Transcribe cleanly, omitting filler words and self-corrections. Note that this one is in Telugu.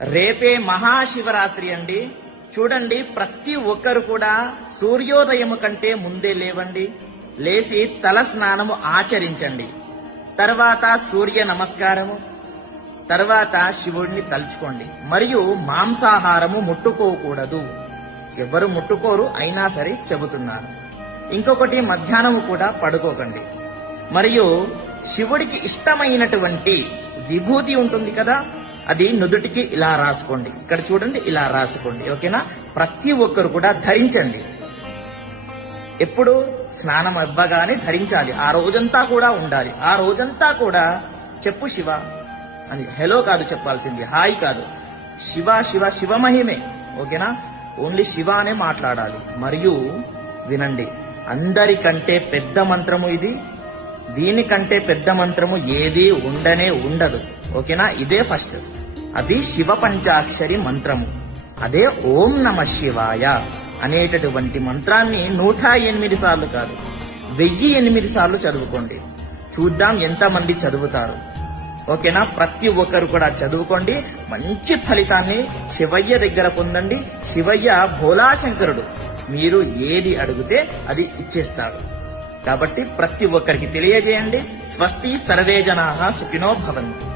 రేపే మహాశివరాత్రి అండి. చూడండి, ప్రతి ఒక్కరు కూడా సూర్యోదయము కంటే ముందే లేవండి. లేచి తల స్నానము ఆచరించండి. తర్వాత సూర్య నమస్కారము, తర్వాత శివుడిని తలుచుకోండి. మరియు మాంసాహారము ముట్టుకోకూడదు. ఎవరు ముట్టుకోరు, అయినా సరే చెబుతున్నాను. ఇంకొకటి, మధ్యాహ్నము కూడా పడుకోకండి. మరియు శివుడికి ఇష్టమైనటువంటి విభూతి ఉంటుంది కదా, అది నుదుటికి ఇలా రాసుకోండి. ఇక్కడ చూడండి, ఇలా రాసుకోండి. ఓకేనా? ప్రతి ఒక్కరు కూడా ధరించండి. ఎప్పుడు స్నానం అవ్వగానే ధరించాలి. ఆ రోజంతా కూడా ఉండాలి. ఆ రోజంతా కూడా చెప్పు శివ అని, హలో కాదు చెప్పాల్సింది, హాయ్ కాదు, శివ శివ శివ మహిమే. ఓకేనా? ఓన్లీ శివ అనే మాట్లాడాలి. మరియు వినండి, అందరికంటే పెద్ద మంత్రము ఇది. దీనికంటే పెద్ద మంత్రము ఏది ఉండనే ఉండదు. ఓకేనా? ఇదే ఫస్ట్. అది శివ పంచాక్షరి మంత్రము. అదే ఓం నమ శివాయ అనేటటువంటి మంత్రాన్ని 108 సార్లు కాదు, 1008 సార్లు చదువుకోండి. చూద్దాం ఎంతమంది చదువుతారు. ఓకేనా? ప్రతి ఒక్కరు కూడా చదువుకోండి. మంచి ఫలితాన్ని శివయ్య దగ్గర పొందండి. శివయ్య భోలాశంకరుడు. మీరు ఏది అడిగితే అది ఇచ్చేస్తాడు. కాబట్టి ప్రతి ఒక్కరికి తెలియజేయండి. స్వస్తి, సర్వే జనాః సుఖినో భవంతు.